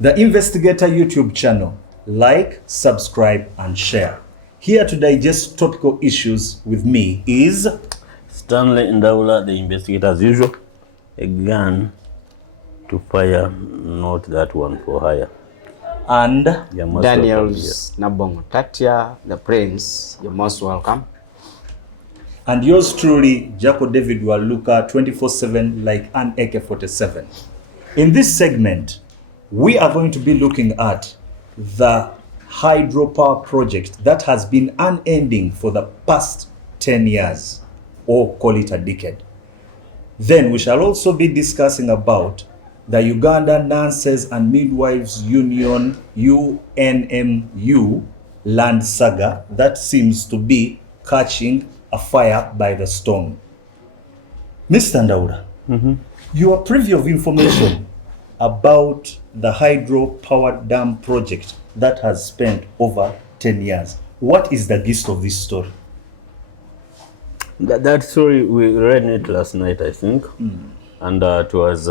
The Investigator YouTube channel. Like, subscribe, and share. Here to digest topical issues with me is Stanley Ndaula, the investigator as usual. A gun to fire, not that one for hire. And Daniels Nabongo Tatia, the Prince. You're most welcome. And yours truly, Jaco David Waluka, 24/7 like an AK-47. In this segment, we are going to be looking at the Hydropower project that has been unending for the past 10 years, or call it a decade. Then we shall also be discussing about the Uganda Nurses and Midwives Union, UNMU, land saga that seems to be catching a fire by the storm. Mr. Ndaula, your preview of information about the hydropower dam project that has spent over 10 years. What is the gist of this story? That story, we read it last night, I think. And it was,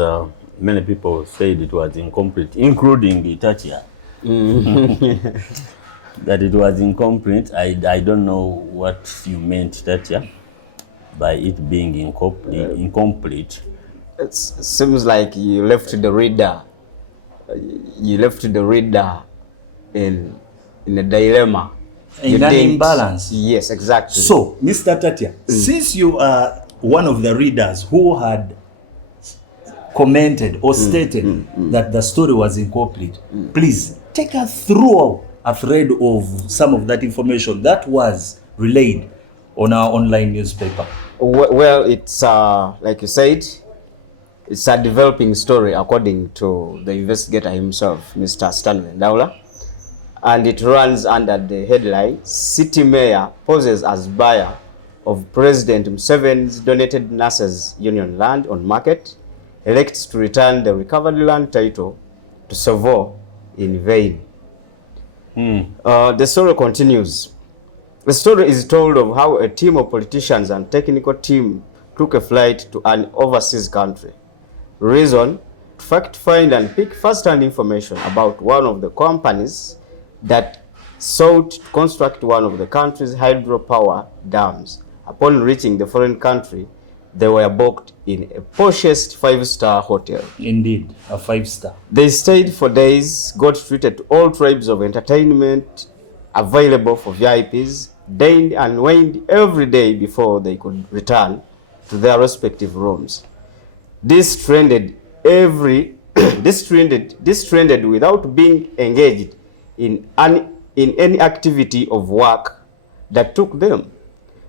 many people said it was incomplete, including Itatia. That it was incomplete. I don't know what you meant, Tatia, by it being incomplete. It seems like you left the reader. You left the reader in a dilemma. In an imbalance. Yes, exactly. So, Mr. Tatia, since you are one of the readers who had commented or stated that the story was incomplete, please take us through a thread of some of that information that was relayed on our online newspaper. Well, it's like you said, it's a developing story according to the investigator himself, Mr. Stanley Ndaula. And it runs under the headline, City Mayor poses as buyer of President Museveni's donated Nurses Union land on market, elects to return the recovered land title to Savo in vain. The story continues. The story is told of how a team of politicians and technical team took a flight to an overseas country. Reason, to fact find and pick first-hand information about one of the companies that sought to construct one of the country's hydropower dams. Upon reaching the foreign country, they were booked in a poshest 5-star hotel. Indeed, a 5-star. They stayed for days, got treated to all types of entertainment available for VIPs, dined and waned every day before they could return to their respective rooms. This trended without being engaged in any activity of work that took them.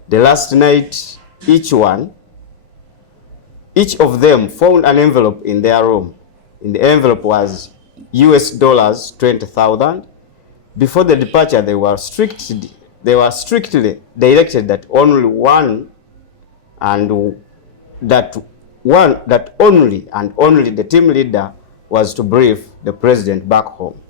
The last night, each of them found an envelope in their room. In the envelope was US dollars 20,000. Before the departure, they were strictly directed that only the team leader was to brief the president back home.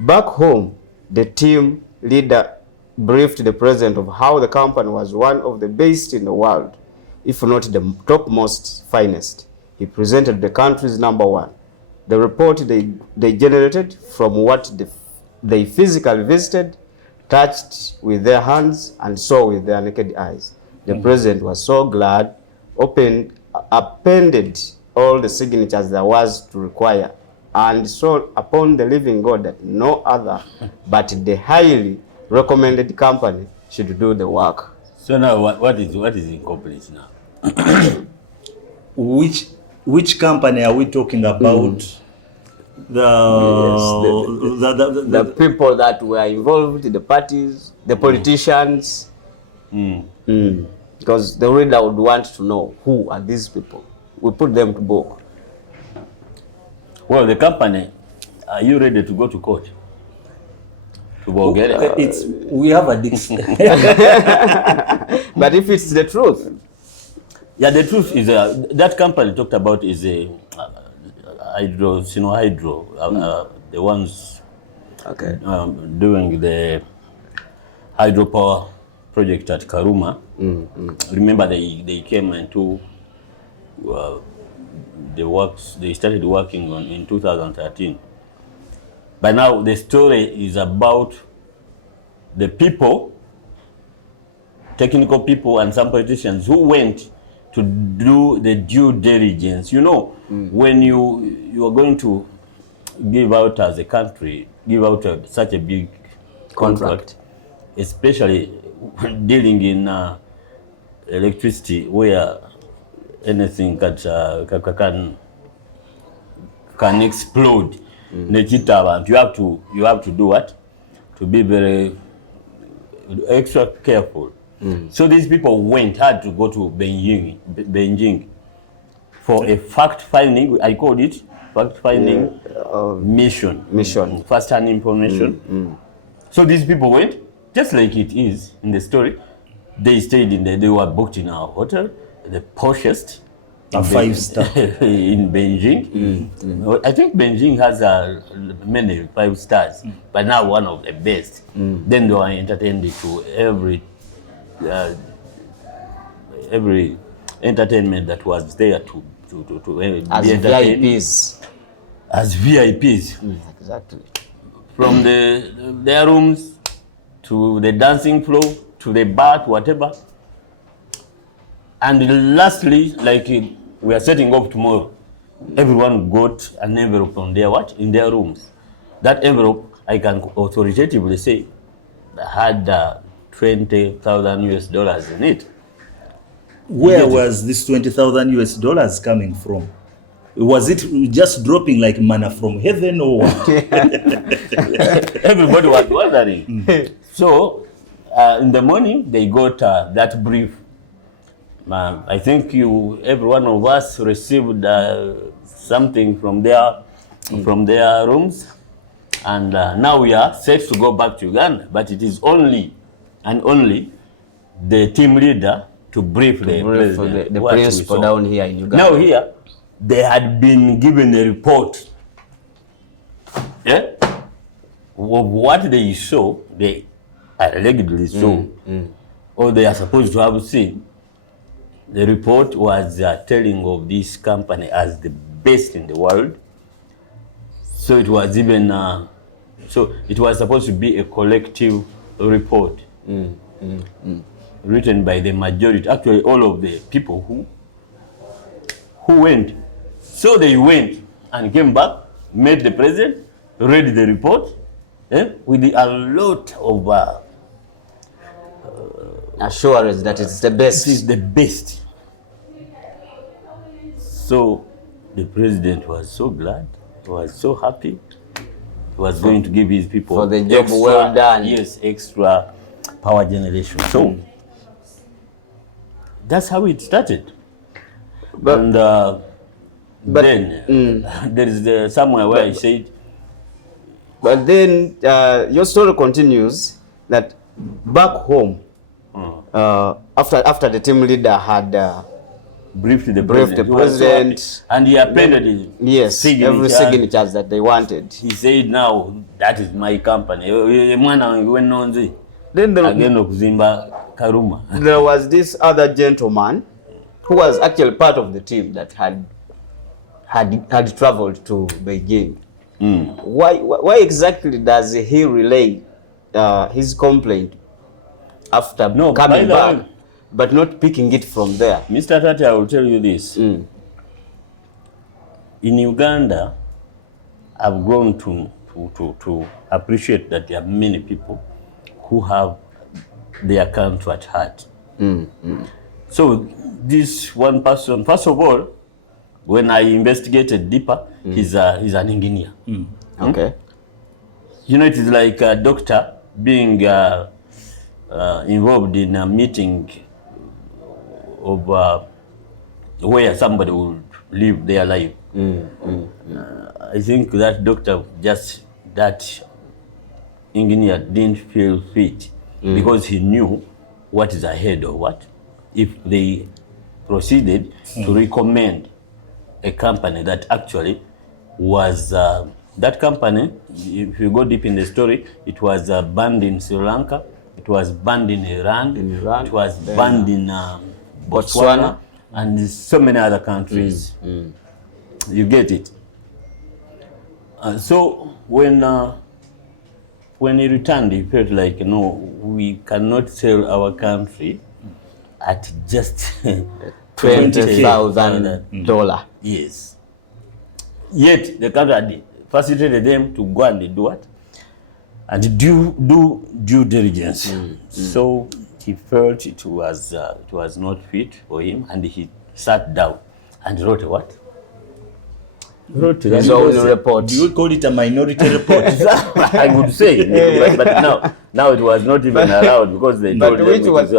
Back home, the team leader briefed the president of how the company was one of the best in the world, if not the topmost finest. He presented the country's #1. The report they generated from what they physically visited, touched with their hands, and saw with their naked eyes. The president was so glad, appended all the signatures there was to require, and saw upon the living God that no other but the highly recommended company should do the work. So now what is incomplete now? Which company are we talking about? The people that were involved, the parties, the politicians. Because the reader would want to know who are these people. We put them to book. Well, the company, are you ready to go to court? We have a dictionary. But if it's the truth. Yeah, the truth is that company talked about is a hydro, the ones doing the hydropower project at Karuma. Remember they came into the works, they started working on in 2013. But now the story is about the people, technical people and some politicians who went to do the due diligence. You know, when you are going to give out as a country, give out such a big contract, especially dealing in electricity where anything can explode. You have to do what? To be very extra careful. So these people had to go to Beijing for a fact-finding. I called it fact-finding mission. First-hand information. So these people went, just like it is in the story. They stayed they were booked in our hotel, the poshest. A 5-star in Beijing. I think Beijing has many 5 stars, but now one of the best. Then they were entertained to every entertainment that was there to as VIPs. As VIPs. Exactly. From their rooms to the dancing floor to the bar, whatever. And lastly, like we are setting up tomorrow, everyone got an envelope on in their rooms. That envelope, I can authoritatively say, had $20,000 in it. Where was this $20,000 coming from? Was it just dropping like manna from heaven or what? Everybody was wondering. So in the morning, they got that brief. I think every one of us received something from their rooms, and now we are set to go back to Uganda. But it is only the team leader to brief the president, the principal down here in Uganda. Now here, they had been given a report. Yeah, of what they saw, they allegedly saw, or they are supposed to have seen. The report was telling of this company as the best in the world. So it was even, it was supposed to be a collective report written by the majority, actually all of the people who went. So they went and came back, met the president, read the report, with a lot of assurance that it's the best. It is the best. So the president was so glad, he was so happy. He was going to give his people for the job well done. Yes, extra power generation. So that's how it started. But then there is somewhere where I said. But then your story continues that back home, after the team leader had briefed the president, and he appended every signatures that they wanted. He said, "Now that is my company." Then Karuma. There was this other gentleman who was actually part of the team that had traveled to Beijing. Why exactly does he relay his complaint after coming back, but not picking it from there? Mr. Tati, I will tell you this. In Uganda, I've grown to appreciate that there are many people who have their country at heart. So this one person, first of all, when I investigated deeper, he's an engineer. Okay. You know, it is like a doctor being involved in a meeting of where somebody will live their life. I think that doctor, that engineer didn't feel fit because he knew what is ahead of what if they proceeded to recommend a company that actually was that company. If you go deep in the story, it was banned in Sri Lanka, it was banned in Iran, it was banned in Botswana, and so many other countries. You get it. So when he returned, he felt like, no, we cannot sell our country at just $20,000. Yes. Yet the country had facilitated them to go and do what? And do due diligence. So he felt it was not fit for him, and he sat down and wrote what? Wrote his own report. Do you call it a minority report? I would say, but now it was not even allowed because they told But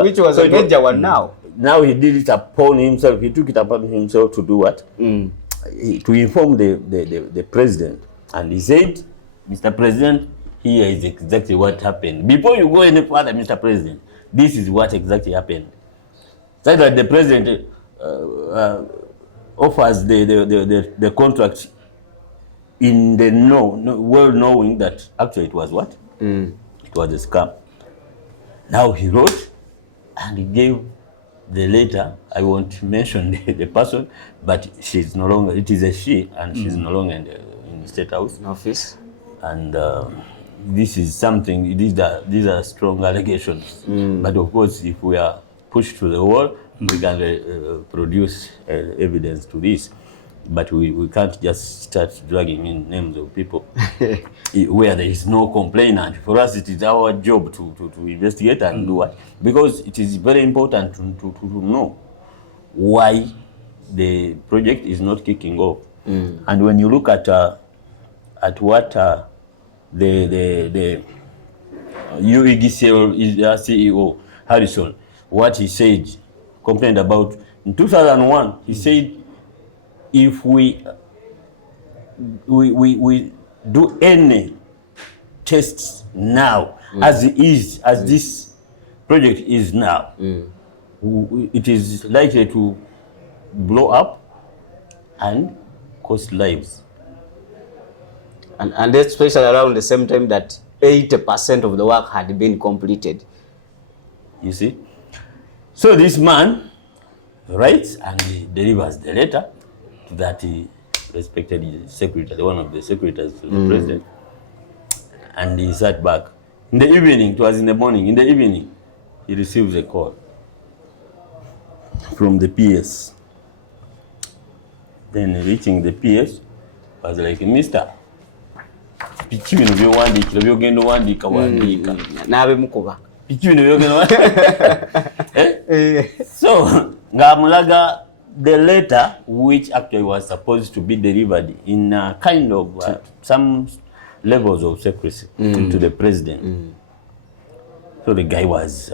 which was a major one now. Now he did it upon himself. He took it upon himself to do what? To inform the president. And he said, Mr. President, here is exactly what happened. Before you go any further, Mr. President, this is what exactly happened. So that the president offers the contract in the well knowing that actually it was what? It was a scam. Now he wrote and he gave the letter. I won't mention the person, but she's no longer, it is a she, and she's no longer in the State House. Office. And this is something, these are strong allegations. But of course, if we are pushed to the wall, we can produce evidence to this. But we can't just start dragging in names of people where there is no complainant. For us, it is our job to investigate and do what? Because it is very important to know why the project is not kicking off. And when you look at what the UEGCL CEO Harrison, what he said, complained about in 2001, he said, if we do any tests now, as this project is now, it is likely to blow up and cost lives. And especially around the same time that 80% of the work had been completed. You see? So this man writes and he delivers the letter to that respected secretary, one of the secretaries to the president. And he sat back. In the evening, it was in the morning, in the evening, he receives a call from the PS. Then reaching the PS, was like, Mister, piki bino byowandikira byogenda owandiika wandiika naabe mukuba piki bino byogenda so ng'amulaga the letter which actually was supposed to be delivered in a kind of some levels of secrecy to the president. So the guy was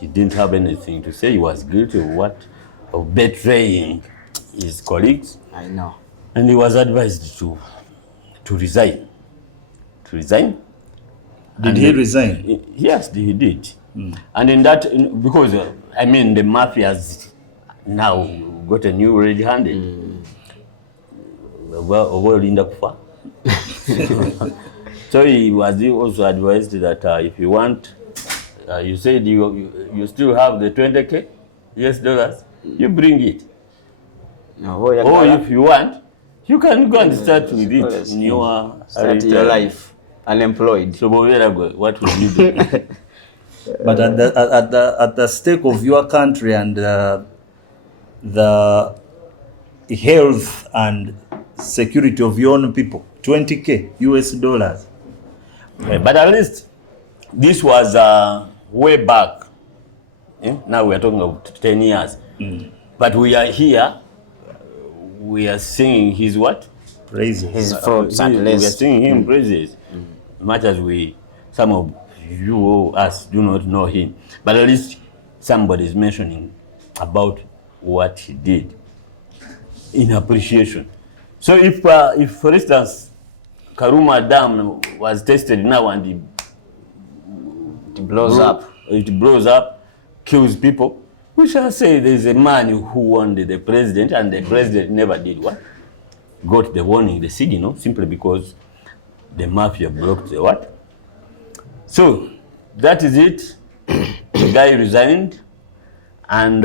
he didn't have anything to say. He was guilty of what? Of betraying his colleagues. I know. And he was advised to resign. To resign. Did he resign? Yes, he did. And in that, because I mean, the mafia has now got a new red-handed. So he was also advised that if you want, you said you still have the $20K US dollars, you bring it. Or if you want, you can go and start with it in your life, unemployed. So what would you do? But at the stake of your country and the health and security of your own people, $20K US dollars. But at least this was way back. Now we are talking of 10 years. But we are here. We are singing his what? Praises. His fruits and we are singing him praises. Much as some of you or us do not know him. But at least somebody is mentioning about what he did in appreciation. So if for instance, Karuma Dam was tested now and it blows up, kills people, we shall say there is a man who warned the president, and the president never did what? Got the warning, the signal, simply because the mafia blocked the what? So that is it. The guy resigned, and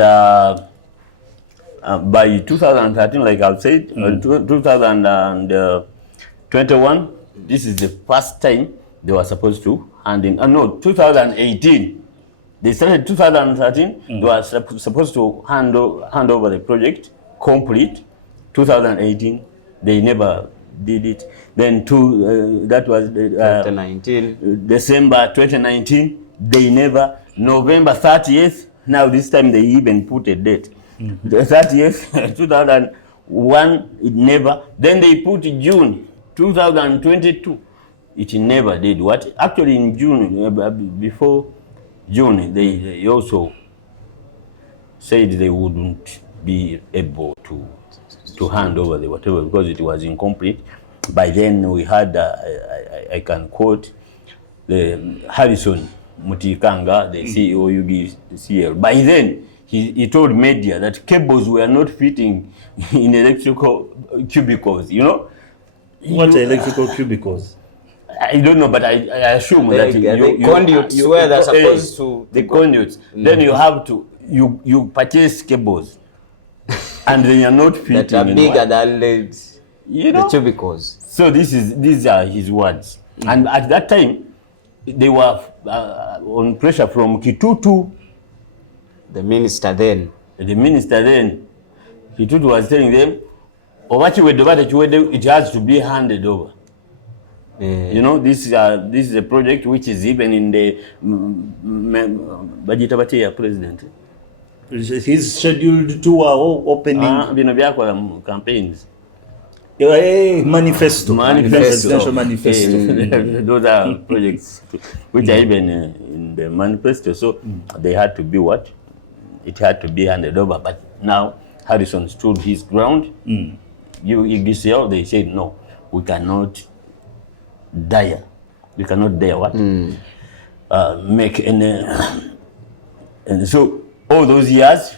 by 2013, like I've said, 2020, 21, this is the first time they were supposed to hand in. No, 2018. They started 2013. They were supposed to hand over the project complete. 2018, they never did it. Then that was 2019. December 2019. They never. November 30th. Now this time they even put a date. The 30th, 2001. It never. Then they put June 2022. It never did. What actually in June, before June, they also said they wouldn't be able to hand over the whatever because it was incomplete. By then we had, I can quote, the Harrison Mutikanga, the CEO UGCL. By then he told media that cables were not fitting in electrical cubicles, you know. What electrical cubicles? I don't know, but I assume that the conduits where they're supposed to the conduits. Then you have to you purchase cables, and they are not fitting. that are bigger than the cubicles. So these are his words, and at that time they were on pressure from Kitutu. The minister then, Kitutu was telling them, it has to be handed over. You know, this is a project which is even in the budget president. He's scheduled to opening campaigns. Manifesto. Presidential manifesto. Those are projects which are even in the manifesto. So they had to be what? It had to be handed over. But now Harrison stood his ground. UGCL, they said no, we cannot dare. You cannot dare what? Make any. And so all those years,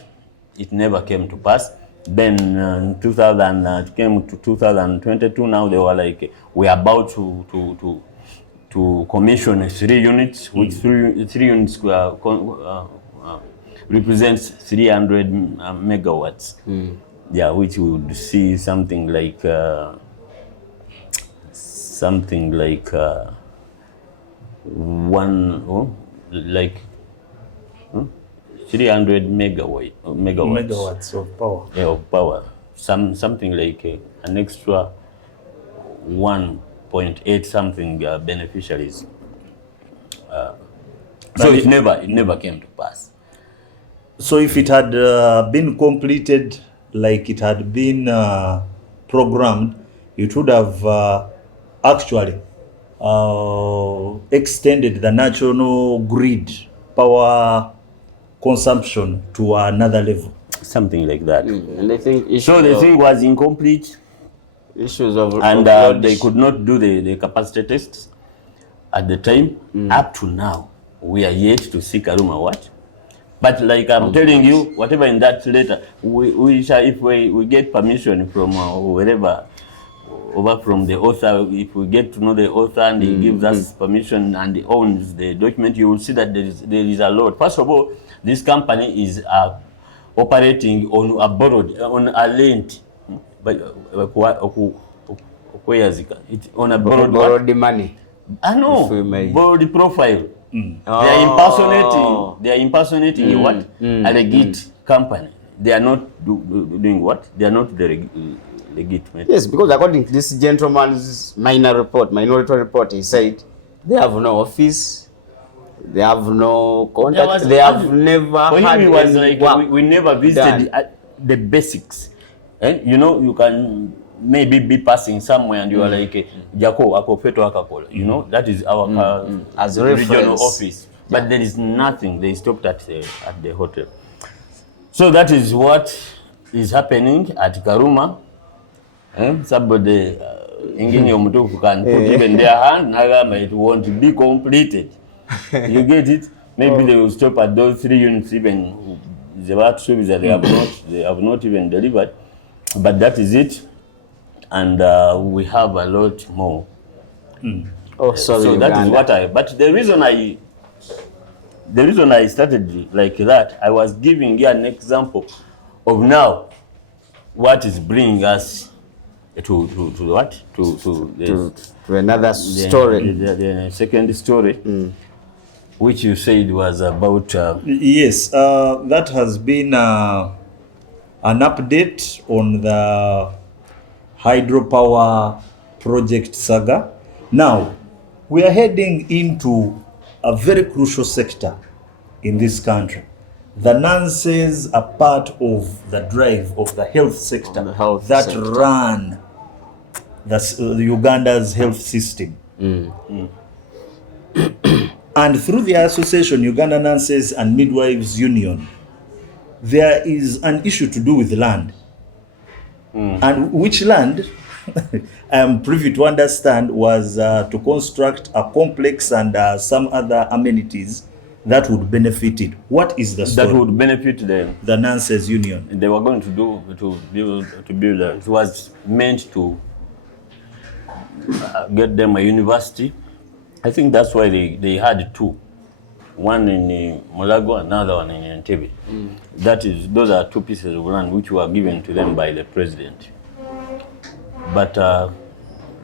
it never came to pass. Then 2000 came to 2022. Now they were like, we are about to commission 3 units, which 3 units represents 300 megawatts. Yeah, which would see something like 300 megawatts of power. Yeah, of power. Something like an extra 1.8 something beneficiaries. So it never came to pass. So if it had been completed like it had been programmed, it would have actually extended the national grid power consumption to another level. Something like that. And I think so the thing was incomplete. Issues of they could not do the capacity tests at the time. Up to now, we are yet to see Karuma what. But like I'm telling you, whatever in that letter, we shall, if we get permission from wherever, over from the author, if we get to know the author and he gives us permission and he owns the document, you will see that there is a lot. First of all, this company is operating on a lent, but on a borrowed money. I know, borrowed profile. They are impersonating what? A legit company. They are not doing what? They are not the legitimate. Yes, because according to this gentleman's minority report, he said they have no office, they have no contact, they have never had any work. We never visited the basics. And you know, you can maybe be passing somewhere and you are like, Jako, Akofeto, Akakola. You know, that is our as a regional office. But there is nothing. They stopped at the hotel. So that is what is happening at Karuma. Somebody can put even their hand, it won't be completed. You get it? Maybe they will stop at those 3 units even. They have not even delivered. But that is it. And we have a lot more. Oh, sorry. So that is what but the reason I started like that, I was giving you an example of now what is bringing us to what? To another story. The second story, which you said was about. Yes, that has been an update on the hydropower project saga. Now, we are heading into a very crucial sector in this country. The nurses are part of the drive of the health sector The health that sector. run Uganda's health system. And through the association, Uganda Nurses and Midwives Union, there is an issue to do with land. And which land, I am privy to understand, was to construct a complex and some other amenities that would benefit it. What is the story? That would benefit The Nurses Union. they were going to build it was meant to get them a university. I think that's why they had two, one in Mulago, another one in Entebbe. Those are two pieces of land which were given to them by the president. But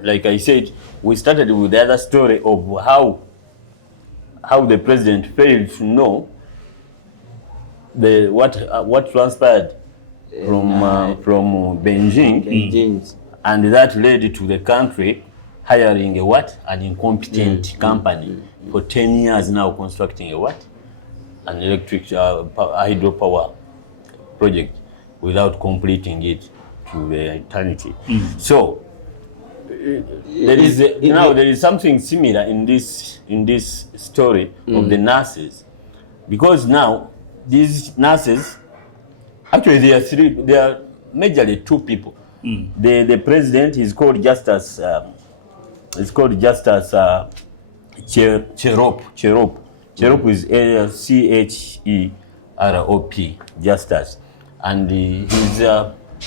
like I said, we started with the other story of how the president failed to know what transpired from Beijing, and that led to the country hiring an incompetent company for 10 years now, constructing an electric hydropower project without completing it to the eternity. So there is something similar in this story of the nurses, because now these nurses, actually there are majorly two people. The president is called Justice Cherop. Cherop is CHEROP, Justice, and he's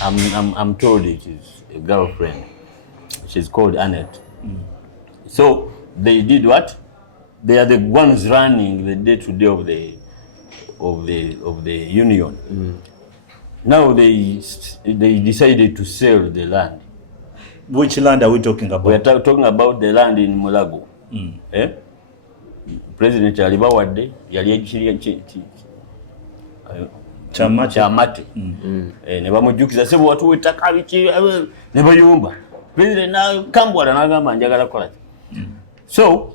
I'm told it is a girlfriend. She's called Annette. So they did what? They are the ones running the day-to-day of the union. Now they decided to sell the land. Which land are we talking about? We are talking about the land in Mulago. President Alibawadde yali Chamate. Ne bamujjukiza sebo watu wetaka biki ne bayumba. President na kambwala nagamba njagala kola. So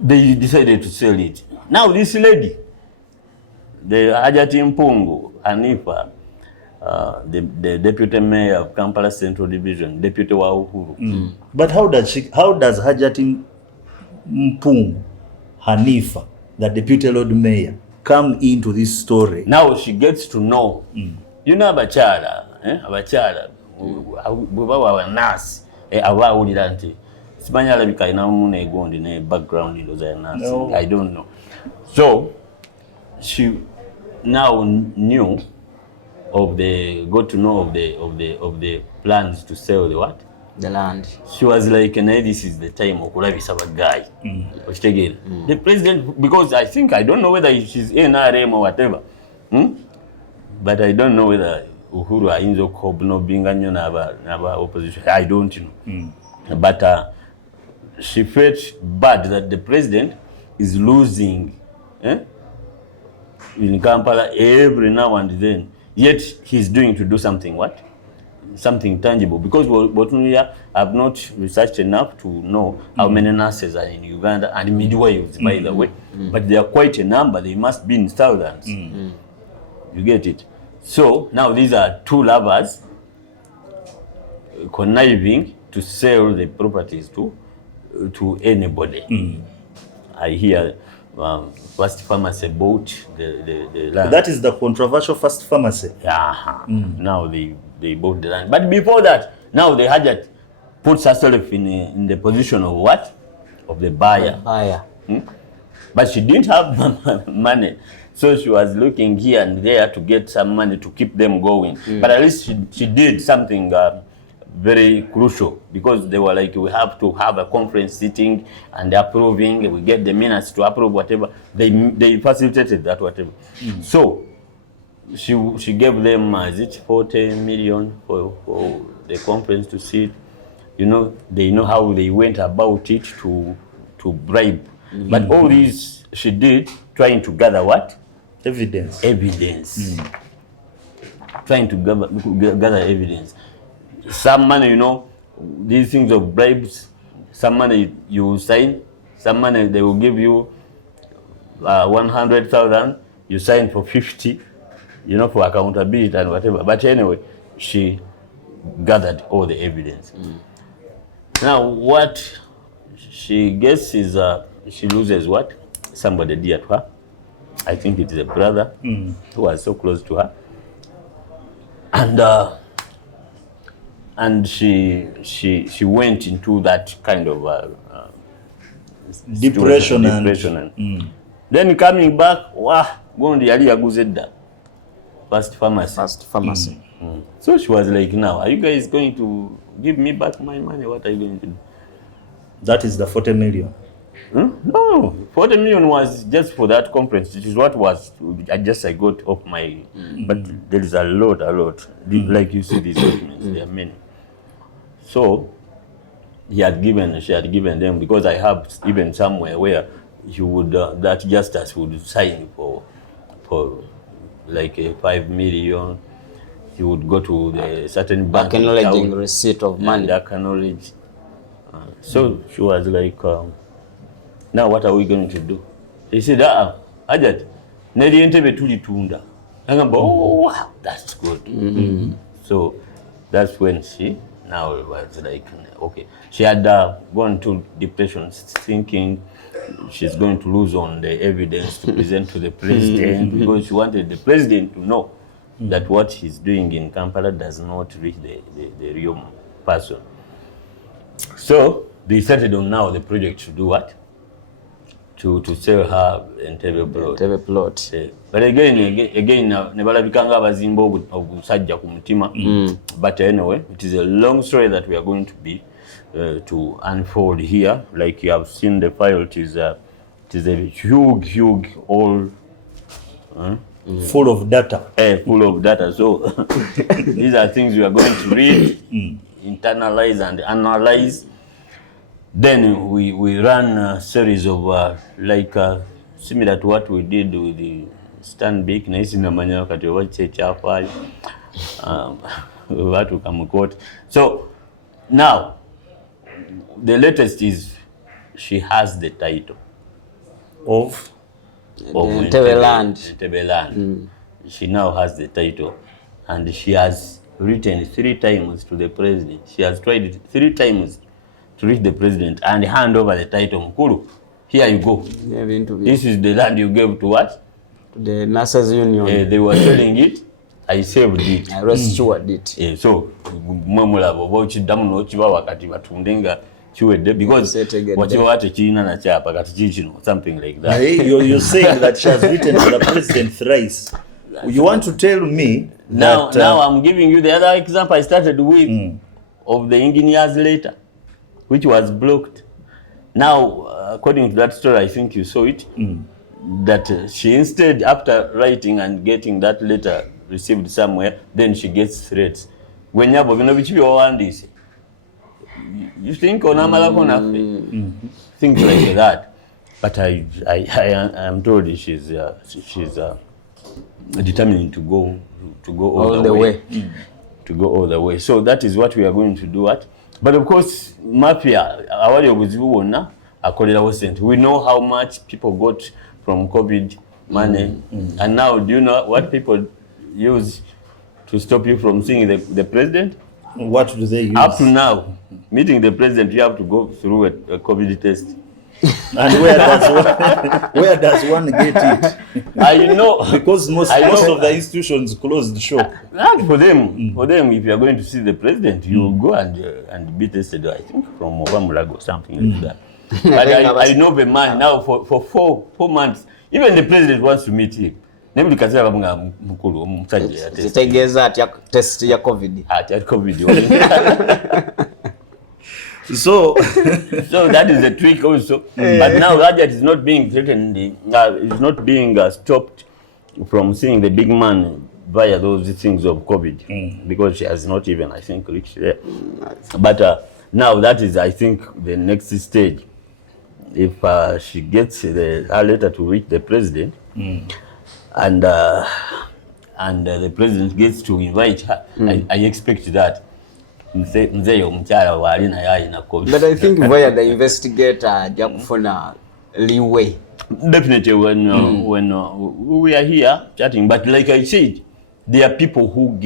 they decided to sell it. Now this lady, the Hajati Mpungu, Hanifa, the deputy mayor of Kampala Central Division, deputy wa Uhuru. But how does Hajati Mpungu, Hanifa, the deputy Lord Mayor, come into this story? Now she gets to know. You know abachala, bweba wa nurse abawulira nti simanya alabika ina mune egondi ne background ndoza ya nurse. No. I don't know. So she now got to know of the plans to sell the land. She was like, this is the time of kulabisa guy. The president, because I don't know whether she's NRM or whatever, but I don't know whether Uhuru ayinza okubinga nnyo n'aba opposition. I don't know. But she felt bad that the president is losing in Kampala every now and then. Yet he's doing to do something something tangible, because Botunia have not researched enough to know how many nurses are in Uganda and midwives, by the way. But they are quite a number. They must be in thousands. You get it? So now these are two lovers conniving to sell the properties to anybody. I hear First Pharmacy bought the land. That is the controversial First Pharmacy. Now they bought the land. But before that, now the Hajat puts herself in the position of what? Of the buyer. But she didn't have money. So she was looking here and there to get some money to keep them going. But at least she did something very crucial, because they were like, we have to have a conference sitting and approving, we get the minutes to approve whatever. They facilitated that whatever. So she gave them, is it 40 million for the conference to see it. You know, they know how they went about it to bribe. But all this she did, trying to gather what? Evidence. Evidence. Trying to gather evidence. Some money, you know, these things of bribes, some money you sign, some money they will give you 100,000, you sign for 50, you know, for accountability and whatever. But anyway, she gathered all the evidence. Now, what she gets is she loses what? Somebody dear to her. I think it is a brother who was so close to her. And she went into that kind of Depression. And then coming back, gondi yali yaguze dda first pharmacy. So she was like, now are you guys going to give me back my money? What are you going to do? That is the 40 million. No, 40 million was just for that conference. It is what was I got off my but there is a lot. Like you see these documents, there are many. So she had given them, because I have even somewhere where you would that justice would sign for like a 5 million. He would go to the certain bank, acknowledging receipt of money. And acknowledge. So she was like, now what are we going to do? He said, Ajat, neli entebe tulitunda. I go, oh wow, that's good. So that's when she now was like, okay. She had gone to depression, thinking she's going to lose on the evidence to present to the president, because she wanted the president to know that what he's doing in Kampala does not reach the real person. So they started on now the project to do what? To sell her Entebbe plot. But again, nebalabikanga abazimba obusajja ku mutima. But anyway, it is a long story that we are going to be to unfold here. Like you have seen the file, it is a huge old full of data. Full of data. So these are things we are going to read, internalize and analyze. Then we run a series of similar to what we did with the Stanbic. So now the latest is she has the title Of Entebbe land. Entebbe land. She now has the title, and she has written 3 times to the president. She has tried 3 times to reach the president and hand over the title. Mkulu, here you go. This is the land you gave to what? To the Nurses Union. They were selling it. I saved it. I restored it. So, mwemulabo bochidamu no chiba wakati batundenga chiwedde, because wachiba wate china na chapa kati chichino, something like that. You're saying that she has written to the president thrice. You want to tell me now, that... now I'm giving you the other example I started with of the engineer's letter, which was blocked. Now, according to that story, I think you saw it, that she instead, after writing and getting that letter received somewhere, then she gets threats. When you have you think on things like that. But I am told she's determined to go all the way. To go all the way. So that is what we are going to do. But of course, Mafia, awali obuzibu wonna akolerawo sente. We know how much people got from COVID money. And now, do you know what people use to stop you from seeing the president? What do they use? Up to now, meeting the president, you have to go through a COVID test. And where does one get it? I know. Because most of the institutions closed shop. For them, if you are going to see the president, you go and be tested, I think, from Obamulago or something like that. But I know the man now for 4 months. Even the president wants to meet him. Nobody can say mukulu omusajja zitegeeza atya test ya COVID. So that is a trick also. But now Rajat is not being threatened, is not being stopped from seeing the big man via those things of COVID because she has not even, I think, reached there. But now that is, I think, the next stage. If she gets her letter to reach the president, and the president gets to invite her, I expect that. But I think via the investigator, Jakufuna leeway. Definitely, when we are here chatting, but like I said, there are people who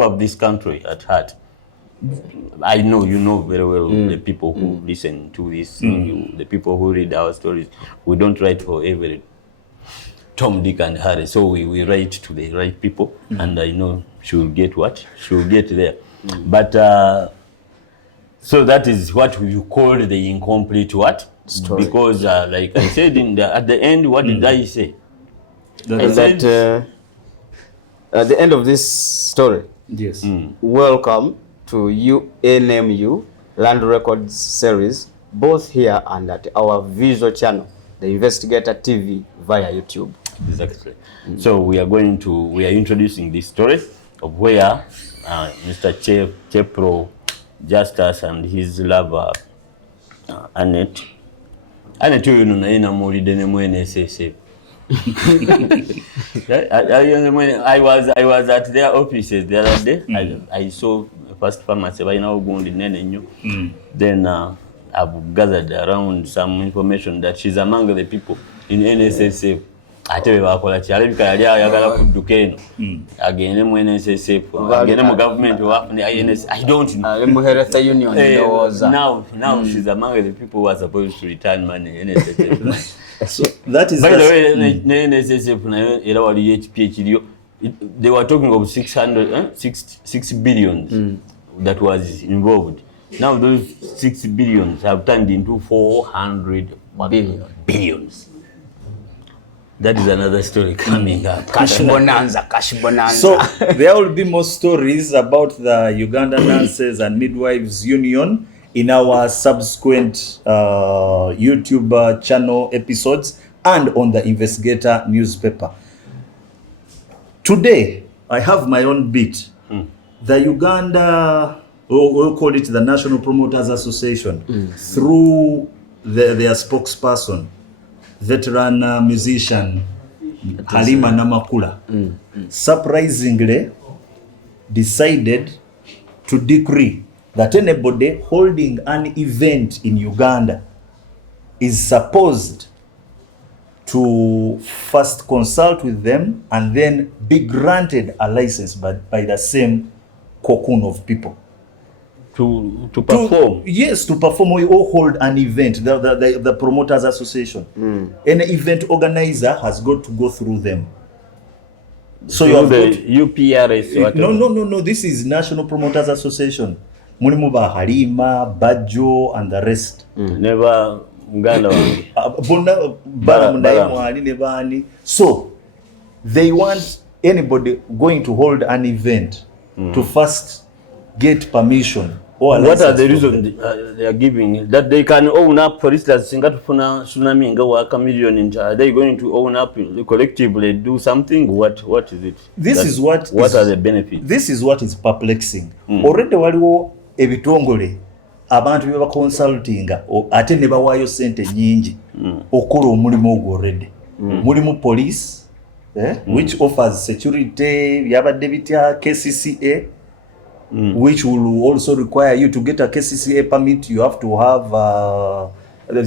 have this country at heart. I know you know very well the people who listen to this, the people who read our stories. We don't write for every Tom, Dick, and Harry, so we write to the right people, and I know she will get what she will get there. But so that is what you call the incomplete what story. Because like I said at the end, what did I say? That at the end of this story, yes, welcome to UNMU Land Records series, both here and at our visual channel, the Investigator TV via YouTube. Exactly. So we are introducing this story of where Mr. Chepro Justus and his lover Annette you know na molide ne mwene sese. I was at their offices the other day. I saw first pharmacy by now going in. Then I've gathered around some information that she's among the people in NSSF. I tell you, I government I don't know. Now she's among the people who are supposed to return money. So that is, by the way, they were talking of 6 billion that was involved. Now those 6 billions have turned into 400 billions. That is another story coming up. Cash bonanza. So there will be more stories about the Uganda Nurses and Midwives Union in our subsequent YouTube channel episodes and on the Investigator newspaper. Today, I have my own bit. The Uganda, we'll call it the National Promoters Association, through their spokesperson, veteran musician Halima Namakula, surprisingly decided to decree that anybody holding an event in Uganda is supposed to first consult with them and then be granted a license by the same cocoon of people. To perform? Yes, to perform. We all hold an event, the Promoters Association. Any event organizer has got to go through them. So you have the UPRS? No, this is National Promoters Association. Munimuba Halima, Bajo, and the rest. Never Uganda. So they want anybody going to hold an event to first get permission. What are the reasons they are giving? That they can own up, for instance, Singatufuna tsunami nga waka million. Are they going to own up collectively, do something? What is it? What are the benefits? This is what is perplexing. Already waliwo ebitongole abantu bye baconsultinga ate ne bawayo sente nyingi okola omulimu ogwo already. Mulimu police which offers security, yabadde bitya KCCA, which will also require you to get a KCCA permit. You have to have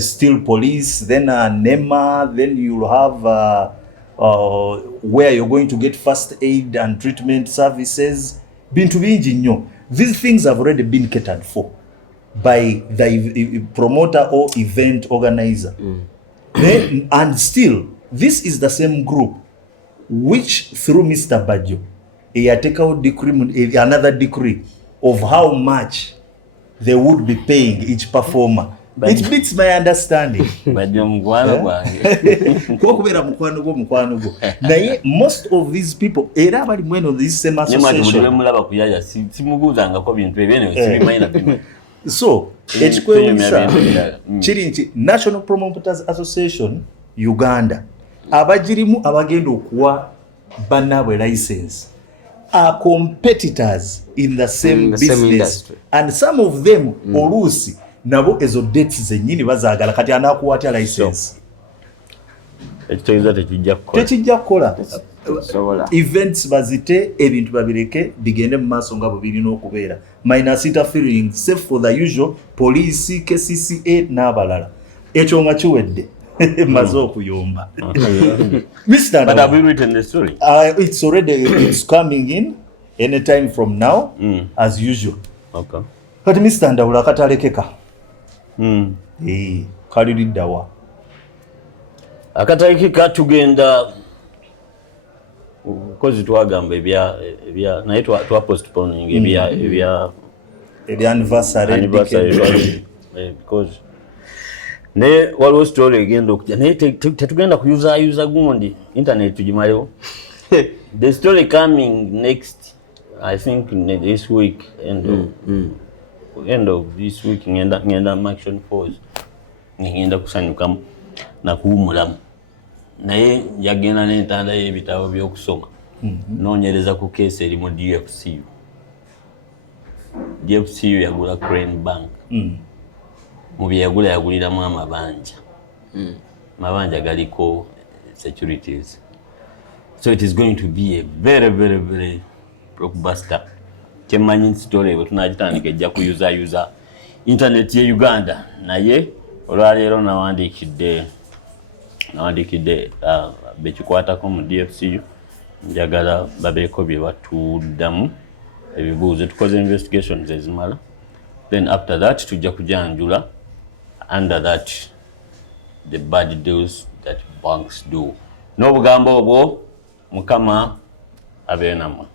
still police, then a NEMA, then you'll have where you're going to get first aid and treatment services. Bintu bingi nnyo. These things have already been catered for by the promoter or event organizer. And still, this is the same group which through Mr. Bajo, he had taken out another decree of how much they would be paying each performer. It beats my understanding. Most of these people, this same association. So, National Promoters Association, Uganda, abajirimu abagenda okuwa bannaabwe license are competitors in the same business industry. And some of them oluusi nabo ezo dates zennyini bazaagala kati anaakuwa atya license ekitegeeza tekijja kukola Sobola. events bazite ebintu babireke bigende mu maaso nga bwe birina okubeera minus interfering safe for the usual police KCCA n'abalala ekyo nga kiwedde maze okuyomba Mr. But have you written the story? It's already it's coming in anytime from now as usual. Okay. Kati Mr. Ndawula akatalekeka kaliriddawa akatalekeka tugenda kozi twagamba ebya naye twa postponing ebya the anniversary because ne waliwo story egenda okujja naye tetugenda kuyuzayuza gundi internet tugimalewo the story coming next I think this week end of this week ngenda action force ngenda kusanyukamu na kuwumulamu naye yagenda n'entanda y'ebitabo by'okusoma noonyereza ku keesi eri mu DFCU yagula Crane Bank mu bye yaguliramu amabanja galiko securities, so it is going to be a very very very blockbuster. Kyemanyi story bwe tunagitandika ejja kuyuza internet ye Uganda naye olwaleero nawandiikidde bekikwatako mu DFCU njagala babeeko bye batuddamu ebibuuzo tukoze investigations ezimala, then after that tujja kujanjula under that the bad deals that banks do. N'obugambo obwo Mukama abeere nammwe.